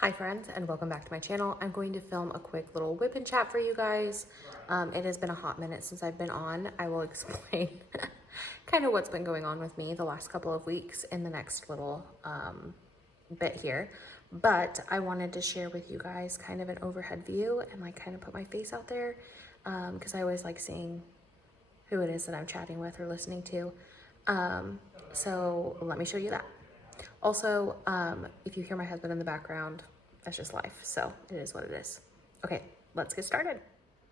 Hi friends, and welcome back to my channel. I'm going to film a quick little whip and chat for you guys. It has been a hot minute since I've been on. I will explain kind of what's been going on with me the last couple of weeks in the next little bit here. But I wanted to share with you guys kind of an overhead view and like kind of put my face out there because I always like seeing who it is that I'm chatting with or listening to. So let me show you that. Also, if you hear my husband in the background, that's just life. So it is what it is. Okay, let's get started.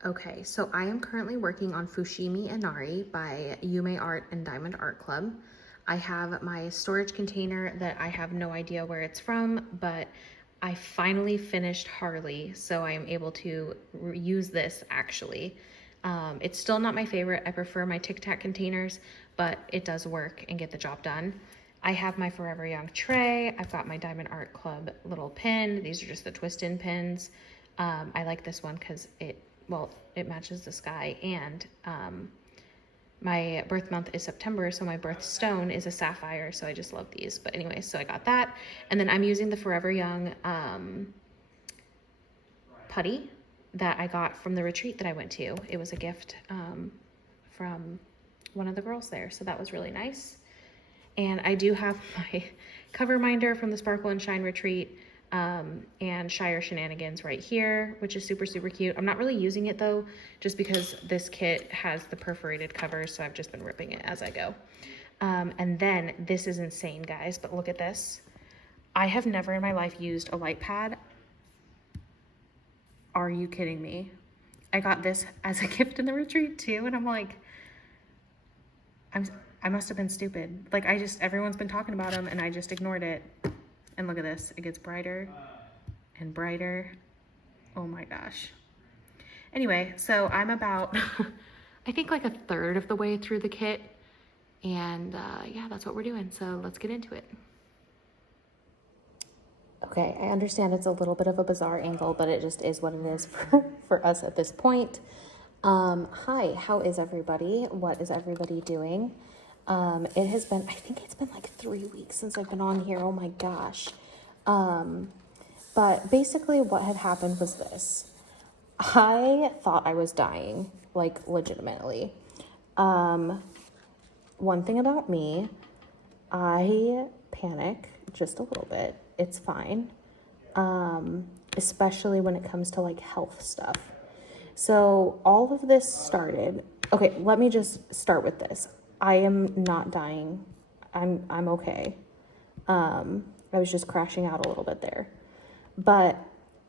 Okay, so I am currently working on Fushimi Inari by Yume Art and Diamond Art Club. I have my storage container that I have no idea where it's from, but I finally finished Harley, so I am able to use this actually. It's still not my favorite. I prefer my Tic Tac containers, but it does work and get the job done. I have my Forever Young tray. I've got my Diamond Art Club little pin. These are just the twist-in pins. I like this one because it matches the sky, and my birth month is September, so my birth stone is a sapphire, so I just love these. But anyways, so I got that. And then I'm using the Forever Young putty that I got from the retreat that I went to. It was a gift from one of the girls there, so that was really nice. And I do have my cover minder from the Sparkle and Shine retreat and Shire Shenanigans right here, which is super, super cute. I'm not really using it though, just because this kit has the perforated covers, so I've just been ripping it as I go. And then this is insane, guys, but look at this. I have never in my life used a light pad. Are you kidding me? I got this as a gift in the retreat too, and I'm like, I must have been stupid. Like everyone's been talking about them and I just ignored it. And look at this, it gets brighter and brighter. Oh my gosh. Anyway, so I'm about, I think like a third of the way through the kit. And yeah, that's what we're doing. So let's get into it. Okay, I understand it's a little bit of a bizarre angle, but it just is what it is for us at this point. Hi, how is everybody? What is everybody doing? It has been, I think it's been like 3 weeks since I've been on here. Oh my gosh. But basically what had happened was this. I thought I was dying, like legitimately. One thing about me, I panic just a little bit. It's fine. Especially when it comes to like health stuff. So all of this started, okay, let me just start with this. I am not dying. I'm okay. I was just crashing out a little bit there. But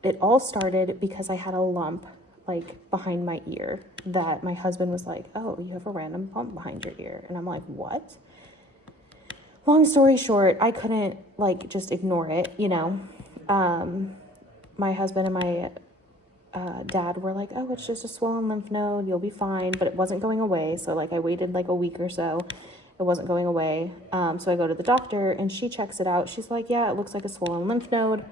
it all started because I had a lump like behind my ear that my husband was like, "Oh, you have a random bump behind your ear." And I'm like, "What?" Long story short, I couldn't like just ignore it, you know. My husband and my dad were like, "Oh, it's just a swollen lymph node, you'll be fine," but it wasn't going away. So like I waited like a week or so, it wasn't going away. So I go to the doctor and she checks it out. She's like, "Yeah, it looks like a swollen lymph node."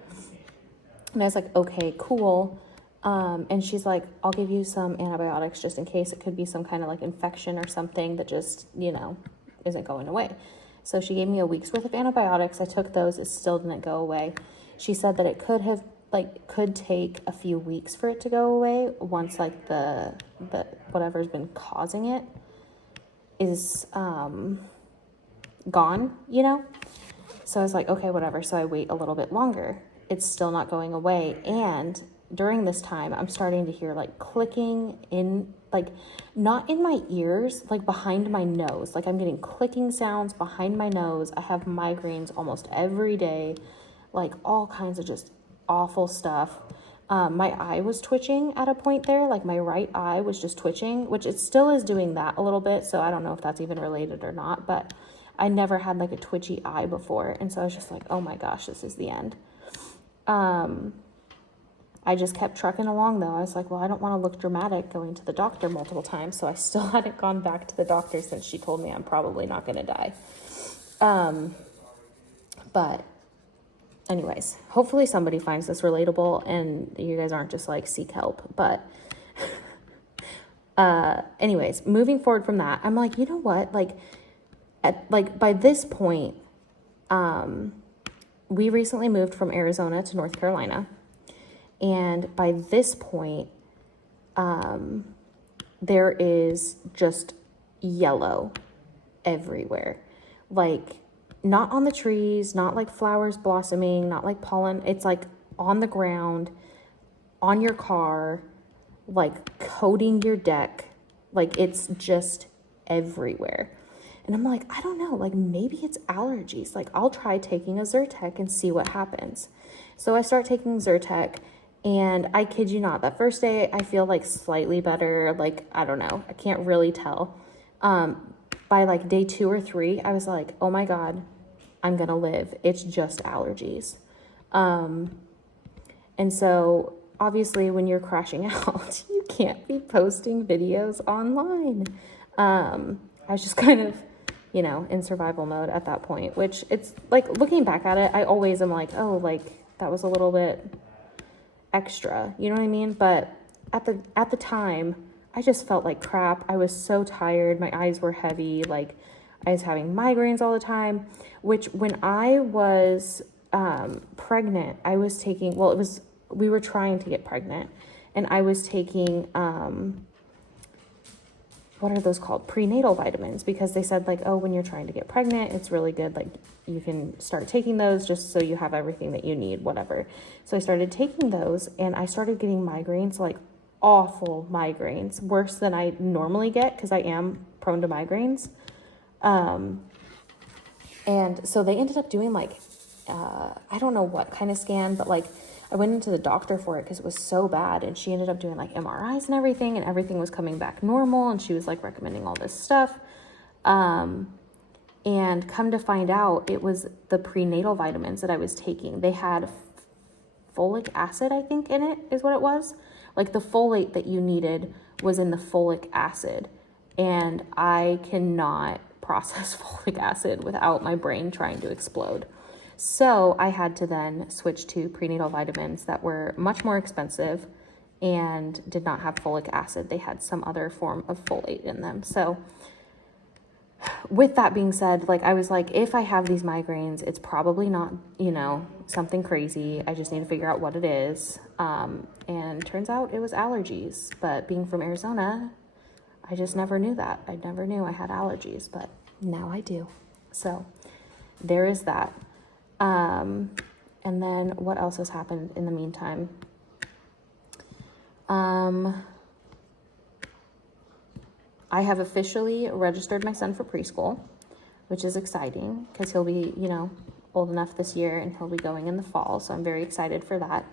And I was like, "Okay, cool." And she's like, "I'll give you some antibiotics just in case. It could be some kind of like infection or something that just, you know, isn't going away." So she gave me a week's worth of antibiotics. I took those. It still didn't go away. She said that it could take a few weeks for it to go away once like the whatever's been causing it is gone, you know. So I was like, okay, whatever. So I wait a little bit longer. It's still not going away, and during this time I'm starting to hear like clicking in, like not in my ears, like behind my nose. Like I'm getting clicking sounds behind my nose. I have migraines almost every day, like all kinds of just awful stuff. My eye was twitching at a point there, like my right eye was just twitching, which it still is doing that a little bit, so I don't know if that's even related or not, but I never had like a twitchy eye before, and so I was just like, oh my gosh, this is the end. I just kept trucking along though. I was like, well, I don't want to look dramatic going to the doctor multiple times, so I still hadn't gone back to the doctor since she told me I'm probably not going to die. But anyways, hopefully somebody finds this relatable and you guys aren't just like, seek help. But anyways, moving forward from that, I'm like, you know what? Like by this point, we recently moved from Arizona to North Carolina. And by this point, there is just yellow everywhere. Like, not on the trees, not like flowers blossoming, not like pollen. It's like on the ground, on your car, like coating your deck. Like, it's just everywhere. And I'm like, I don't know, like maybe it's allergies. Like, I'll try taking a Zyrtec and see what happens. So I start taking Zyrtec, and I kid you not, that first day I feel like slightly better. Like, I don't know, I can't really tell. By like day 2 or 3, I was like, oh my God, I'm gonna live. It's just allergies. And so obviously when you're crashing out, you can't be posting videos online. I was just kind of, you know, in survival mode at that point, which it's like, looking back at it, I always am like, oh, like that was a little bit extra, you know what I mean? But at the time, I just felt like crap. I was so tired. My eyes were heavy. Like, I was having migraines all the time, which when I was pregnant, I was taking, well, we were trying to get pregnant, and I was taking, what are those called? Prenatal vitamins, because they said like, oh, when you're trying to get pregnant, it's really good. Like, you can start taking those just so you have everything that you need, whatever. So I started taking those, and I started getting migraines, like awful migraines, worse than I normally get, because I am prone to migraines. And so they ended up doing like, I don't know what kind of scan, but like I went into the doctor for it because it was so bad, and she ended up doing like MRIs and everything was coming back normal, and she was like recommending all this stuff. And come to find out, it was the prenatal vitamins that I was taking. They had folic acid, I think, in it is what it was. Like, the folate that you needed was in the folic acid, and I cannot process folic acid without my brain trying to explode. So I had to then switch to prenatal vitamins that were much more expensive and did not have folic acid. They had some other form of folate in them. So with that being said, like, I was like, if I have these migraines, it's probably not, you know, something crazy. I just need to figure out what it is. And turns out it was allergies. But being from Arizona, I just never knew that. I never knew I had allergies, but now I do. So there is that. And then what else has happened in the meantime? I have officially registered my son for preschool, which is exciting because he'll be, you know, old enough this year, and he'll be going in the fall. So I'm very excited for that.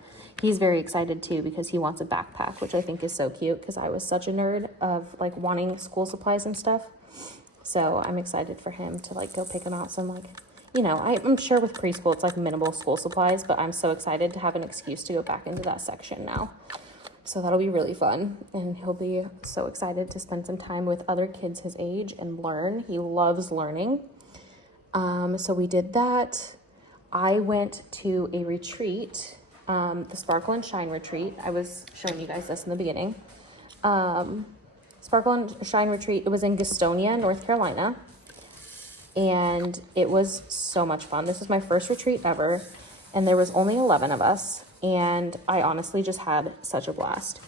He's very excited too because he wants a backpack, which I think is so cute because I was such a nerd of like wanting school supplies and stuff. So I'm excited for him to like go pick them out. So I'm like, you know, I'm sure with preschool it's like minimal school supplies, but I'm so excited to have an excuse to go back into that section now. So that'll be really fun, and he'll be so excited to spend some time with other kids his age and learn. He loves learning. So we did that. I went to a retreat, the Sparkle and Shine retreat. I was showing you guys this in the beginning. Sparkle and Shine retreat. It was in Gastonia, North Carolina, and it was so much fun. This was my first retreat ever, and there was only 11 of us. And I honestly just had such a blast.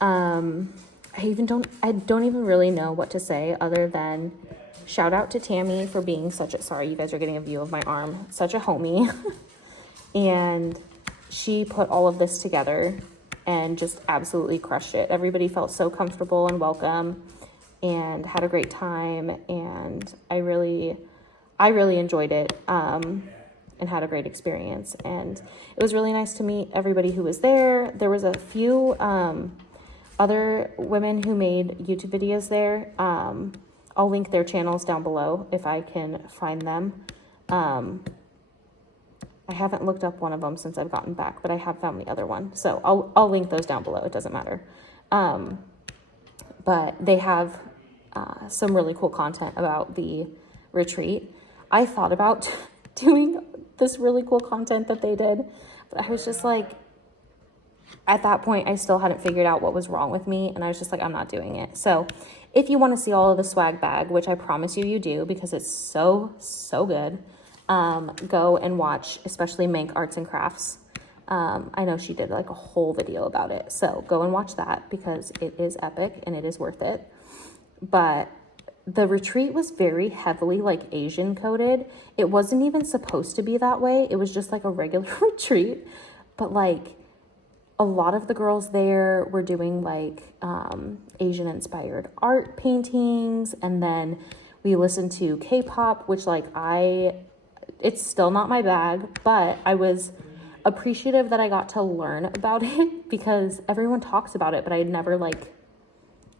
I don't even really know what to say other than shout out to Tammy for being sorry, you guys are getting a view of my arm, such a homie. And she put all of this together and just absolutely crushed it. Everybody felt so comfortable and welcome and had a great time. And I really enjoyed it. And had a great experience, and it was really nice to meet everybody who was there. There was a few other women who made YouTube videos there. I'll link their channels down below if I can find them. I haven't looked up one of them since I've gotten back, but I have found the other one, so I'll link those down below. It doesn't matter. But they have some really cool content about the retreat. I thought about doing this really cool content that they did, but I was just like, at that point, I still hadn't figured out what was wrong with me, and I was just like, I'm not doing it. So if you want to see all of the swag bag, which I promise you do, because it's so good, go and watch, especially MENCKARTSANDCRAFTS. I know she did like a whole video about it. So go and watch that because it is epic and it is worth it. But the retreat was very heavily like Asian coded. It wasn't even supposed to be that way. It was just like a regular retreat. But like a lot of the girls there were doing like Asian inspired art paintings. And then we listened to K-pop, which like it's still not my bag, but I was appreciative that I got to learn about it because everyone talks about it, but I had never like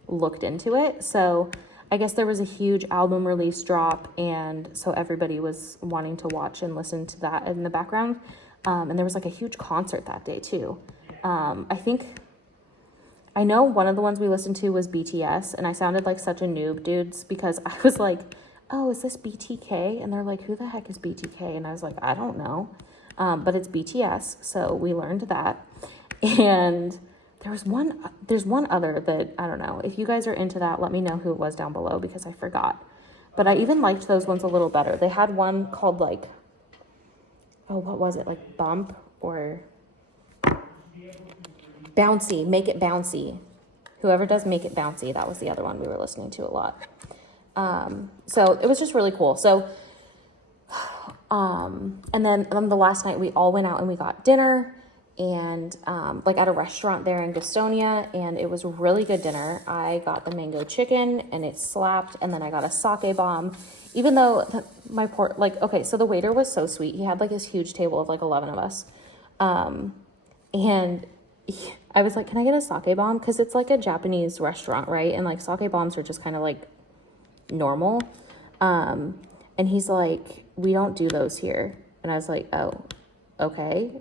looked into it. So I guess there was a huge album release drop, and so everybody was wanting to watch and listen to that in the background. And there was like a huge concert that day too. I know one of the ones we listened to was BTS, and I sounded like such a noob, dudes, because I was like, oh, is this BTK? And they're like, who the heck is BTK? And I was like, I don't know. But it's BTS, so we learned that. And there's one other that, I don't know. If you guys are into that, let me know who it was down below because I forgot. But I even liked those ones a little better. They had one called like, oh, what was it? Like Bump or Bouncy, Make It Bouncy. Whoever does Make It Bouncy, that was the other one we were listening to a lot. So it was just really cool. So, and then the last night we all went out and we got dinner and, like at a restaurant there in Gastonia, and it was really good dinner. I got the mango chicken and it slapped. And then I got a sake bomb, even though okay, so the waiter was so sweet. He had like this huge table of like 11 of us. And I was like, can I get a sake bomb? Cause it's like a Japanese restaurant, right? And like sake bombs are just kind of like normal. And he's like, we don't do those here. And I was like, oh, okay.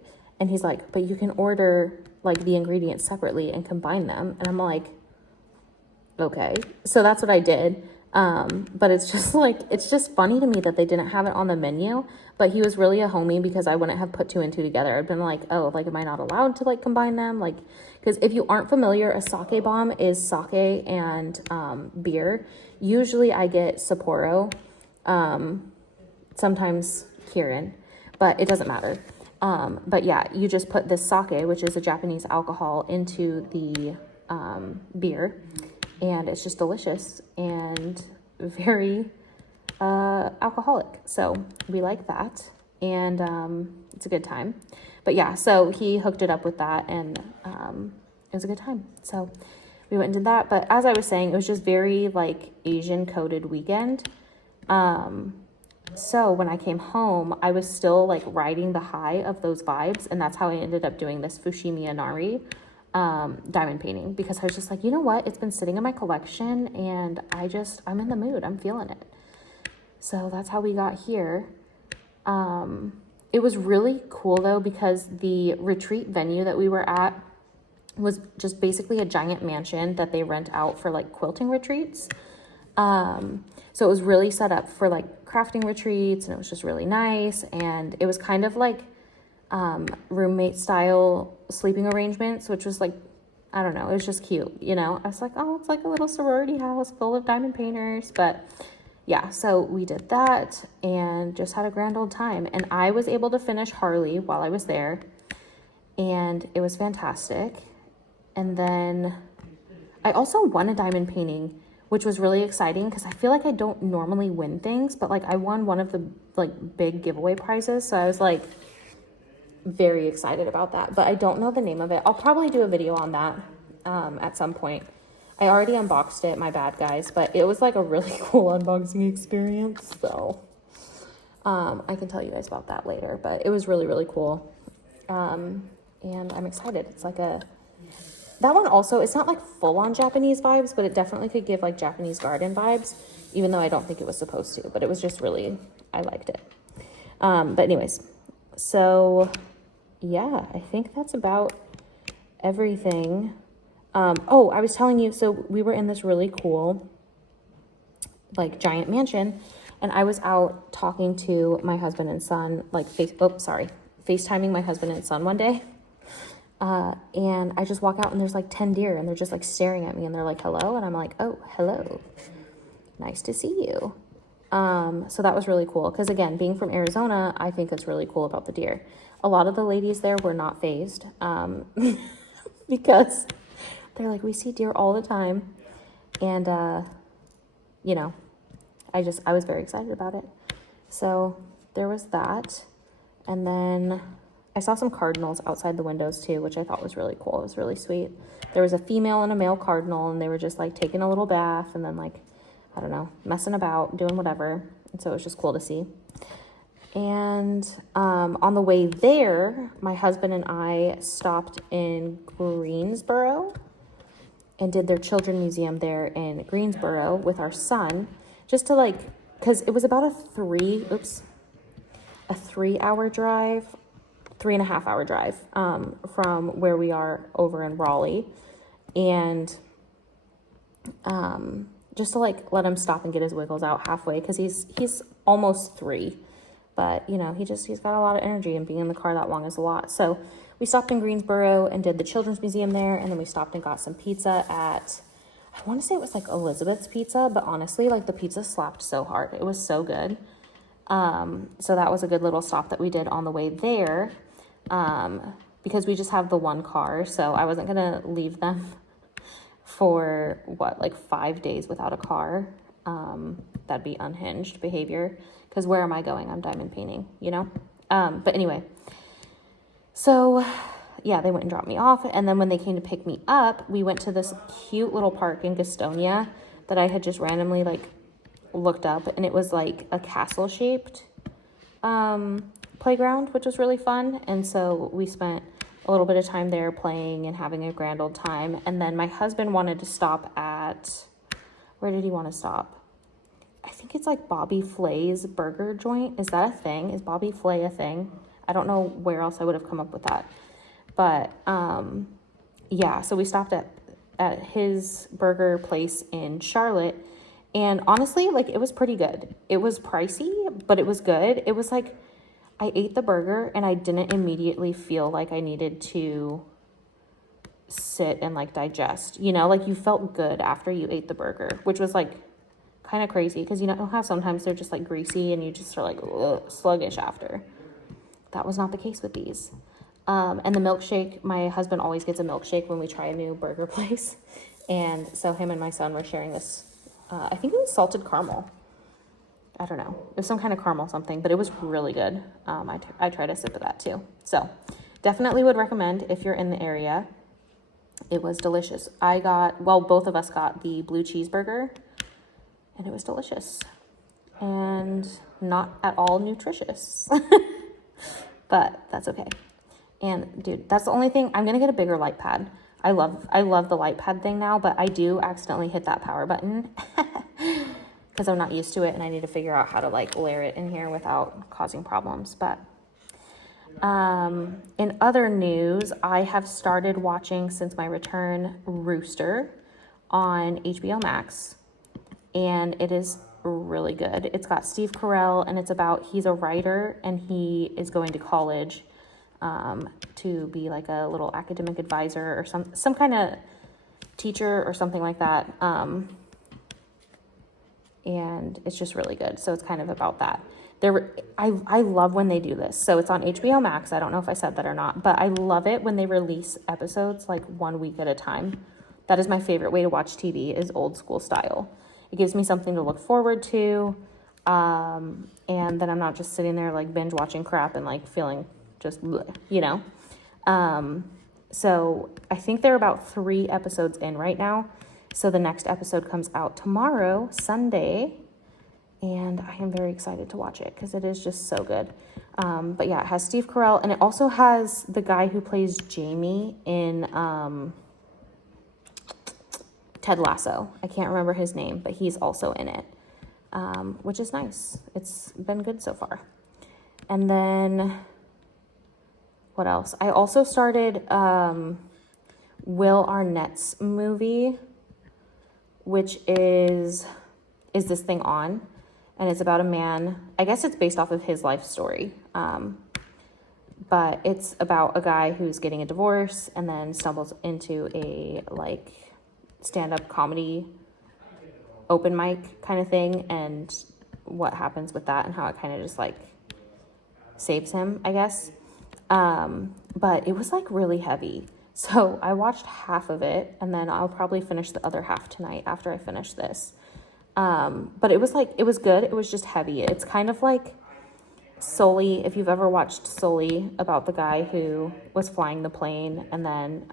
And he's like, but you can order like the ingredients separately and combine them. And I'm like, okay. So that's what I did. But it's just funny to me that they didn't have it on the menu, but he was really a homie because I wouldn't have put two and two together. I'd been like, oh, like, am I not allowed to like combine them? Like, cause if you aren't familiar, a sake bomb is sake and, beer. Usually I get Sapporo, sometimes Kirin, but it doesn't matter. But yeah, you just put this sake, which is a Japanese alcohol, into the, beer, and it's just delicious and very alcoholic. So we like that, and it's a good time. But yeah, so he hooked it up with that, and it was a good time. So we went and did that. But as I was saying, it was just very like Asian coded weekend. So when I came home, I was still like riding the high of those vibes, and that's how I ended up doing this Fushimi Inari diamond painting, because I was just like, you know what, it's been sitting in my collection and I'm in the mood, I'm feeling it. So that's how we got here. It was really cool though, because the retreat venue that we were at was just basically a giant mansion that they rent out for like quilting retreats. So it was really set up for like crafting retreats, and it was just really nice. And it was kind of like roommate style sleeping arrangements, which was like, I don't know, it was just cute, you know. I was like, oh, it's like a little sorority house full of diamond painters. But yeah, so we did that and just had a grand old time. And I was able to finish Harley while I was there, and it was fantastic. And then I also won a diamond painting, which was really exciting because I feel like I don't normally win things, but like I won one of the like big giveaway prizes. So I was like very excited about that, but I don't know the name of it. I'll probably do a video on that at some point. I already unboxed it, my bad guys, but it was like a really cool unboxing experience. So I can tell you guys about that later, but it was really, really cool. And I'm excited. It's like that one also, it's not like full on Japanese vibes, but it definitely could give like Japanese garden vibes, even though I don't think it was supposed to, but it was just really, I liked it. But anyways, so yeah, I think that's about everything. Oh, I was telling you, so we were in this really cool, like giant mansion, and I was out talking to my husband and son, like FaceTiming my husband and son one day. And I just walk out and there's like 10 deer, and they're just like staring at me, and they're like, hello. And I'm like, oh, hello. Nice to see you. So that was really cool. Because again, being from Arizona, I think that's really cool about the deer. A lot of the ladies there were not fazed, because they're like, we see deer all the time. And, you know, I was very excited about it. So there was that. And then I saw some cardinals outside the windows too, which I thought was really cool. It was really sweet. There was a female and a male cardinal, and they were just like taking a little bath and then like, I don't know, messing about, doing whatever. And so it was just cool to see. And on the way there, my husband and I stopped in Greensboro and did their children's museum there in Greensboro with our son, just to like, because it was about a 3-hour drive, 3.5-hour drive from where we are over in Raleigh. And just to like let him stop and get his wiggles out halfway, because he's almost 3. But, you know, he's got a lot of energy, and being in the car that long is a lot. So we stopped in Greensboro and did the Children's Museum there, and then we stopped and got some pizza at, I want to say it was like Elizabeth's Pizza, but honestly, like the pizza slapped so hard. It was so good. So that was a good little stop that we did on the way there, because we just have the one car, so I wasn't going to leave them for, like 5 days without a car. That'd be unhinged behavior. Because where am I going? I'm diamond painting, you know? But anyway, so yeah, they went and dropped me off. And then when they came to pick me up, we went to this cute little park in Gastonia that I had just randomly like looked up. And it was like a castle shaped playground, which was really fun. And so we spent a little bit of time there playing and having a grand old time. And then my husband wanted to stop at, where did he want to stop? I think it's like Bobby Flay's burger joint. Is that a thing? Is Bobby Flay a thing? I don't know where else I would have come up with that. But, yeah, so we stopped at his burger place in Charlotte. And honestly, like, it was pretty good. It was pricey, but it was good. It was like, I ate the burger and I didn't immediately feel like I needed to sit and like digest, you know, like you felt good after you ate the burger, which was like kind of crazy, because you know how sometimes they're just like greasy and you just are like sluggish after. That was not the case with these. And the milkshake, my husband always gets a milkshake when we try a new burger place, and so him and my son were sharing this. I think it was salted caramel. I don't know, it was some kind of caramel something, but it was really good. I tried a sip of that too, so definitely would recommend if you're in the area. It was delicious. Both of us got the blue cheeseburger, and it was delicious and not at all nutritious, but that's okay. And dude, that's the only thing. I'm going to get a bigger light pad. I love the light pad thing now, but I do accidentally hit that power button because I'm not used to it, and I need to figure out how to like layer it in here without causing problems. But in other news, I have started watching, since my return, Rooster on HBO Max. And it is really good. It's got Steve Carell, and it's about, he's a writer, and he is going to college to be like a little academic advisor or some kind of teacher or something like that. And it's just really good. So it's kind of about that. I love when they do this. So it's on HBO Max. I don't know if I said that or not, but I love it when they release episodes like 1 week at a time. That is my favorite way to watch TV, is old school style. It gives me something to look forward to. And then I'm not just sitting there like binge watching crap and like feeling just, bleh, you know? So I think they're about 3 episodes in right now. So the next episode comes out tomorrow, Sunday. And I am very excited to watch it because it is just so good. But yeah, it has Steve Carell, and it also has the guy who plays Jamie in Ted Lasso. I can't remember his name, but he's also in it, which is nice. It's been good so far. And then what else? I also started Will Arnett's movie, which is This Thing On? And it's about a man. I guess it's based off of his life story. But it's about a guy who's getting a divorce and then stumbles into a like stand-up comedy open mic kind of thing, and what happens with that and how it kind of just like saves him, I guess. But it was like really heavy. So I watched half of it, and then I'll probably finish the other half tonight after I finish this. But it was good. It was just heavy. It's kind of like Sully, if you've ever watched Sully, about the guy who was flying the plane and then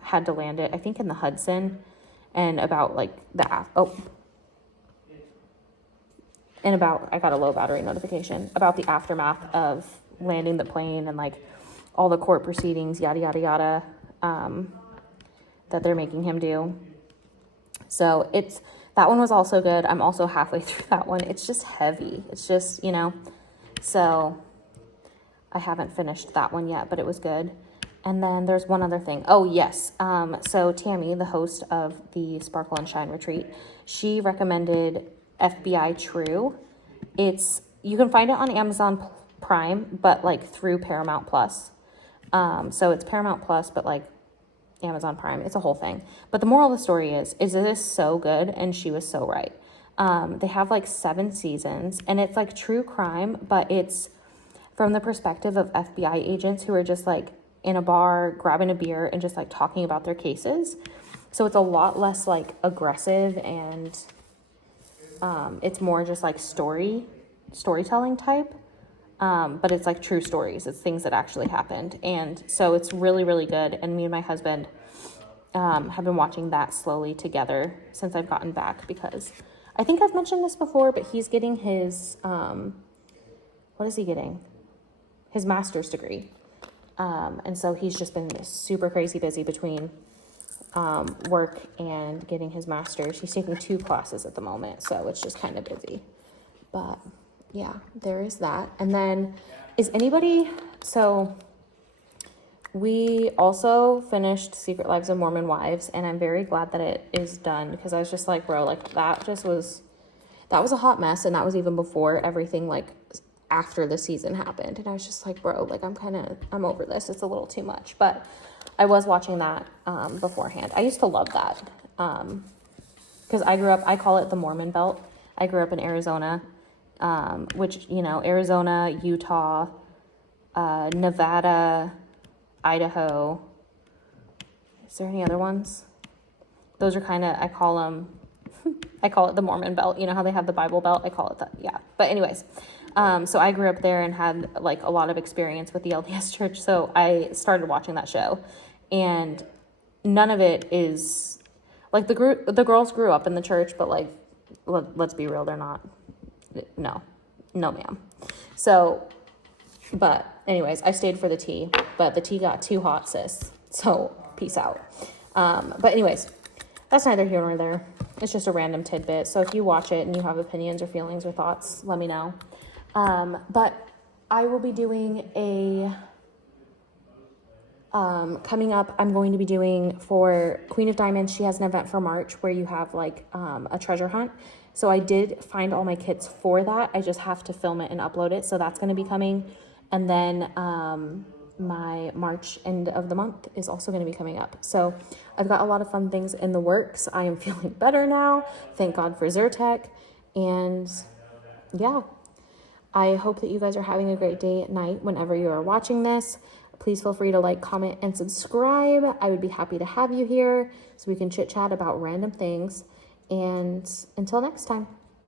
had to land it, I think in the Hudson, and about like I got a low battery notification about the aftermath of landing the plane and like all the court proceedings, yada, yada, yada, that they're making him do. So that one was also good. I'm also halfway through that one. It's just heavy. It's just, so I haven't finished that one yet, but it was good. And then there's one other thing. Oh, yes. So Tammy, the host of the Sparkle and Shine Retreat, she recommended FBI True. You can find it on Amazon Prime, but like through Paramount Plus. So it's Paramount Plus, but like Amazon Prime. It's a whole thing. But the moral of the story is it is so good, and she was so right. They have like 7 seasons, and it's like true crime, but it's from the perspective of FBI agents who are just like in a bar, grabbing a beer, and just like talking about their cases. So it's a lot less like aggressive, and it's more just like storytelling type. But it's like true stories. It's things that actually happened. And so it's really, really good. And me and my husband have been watching that slowly together since I've gotten back, because I think I've mentioned this before, but he's getting his, what is he getting? His master's degree. And so he's just been super crazy busy between work and getting his master's. He's taking 2 classes at the moment, so it's just kind of busy. But yeah, there is that. And then so we also finished Secret Lives of Mormon Wives, and I'm very glad that it is done, because I was just like, bro, like that was a hot mess. And that was even before everything, like after the season happened. And I was just like, bro, like I'm over this. It's a little too much. But I was watching that beforehand. I used to love that because I call it the Mormon Belt. I grew up in Arizona, which, Arizona, Utah, Nevada, Idaho. Is there any other ones? Those are kind of, I call it the Mormon Belt. You know how they have the Bible Belt? I call it that. Yeah. But anyways, so I grew up there and had like a lot of experience with the LDS church. So I started watching that show, and none of it is like the girls grew up in the church, but like, let's be real. They're not. No, ma'am. So, but anyways, I stayed for the tea, but the tea got too hot, sis. So peace out. But anyways, that's neither here nor there. It's just a random tidbit. So if you watch it and you have opinions or feelings or thoughts, let me know. But I will be doing coming up, I'm going to be doing for Queen of Diamonds. She has an event for March where you have like a treasure hunt. So I did find all my kits for that. I just have to film it and upload it. So that's going to be coming. And then my March end of the month is also going to be coming up. So I've got a lot of fun things in the works. I am feeling better now. Thank God for Zyrtec. And yeah, I hope that you guys are having a great day at night whenever you are watching this. Please feel free to like, comment, and subscribe. I would be happy to have you here so we can chit chat about random things. And until next time.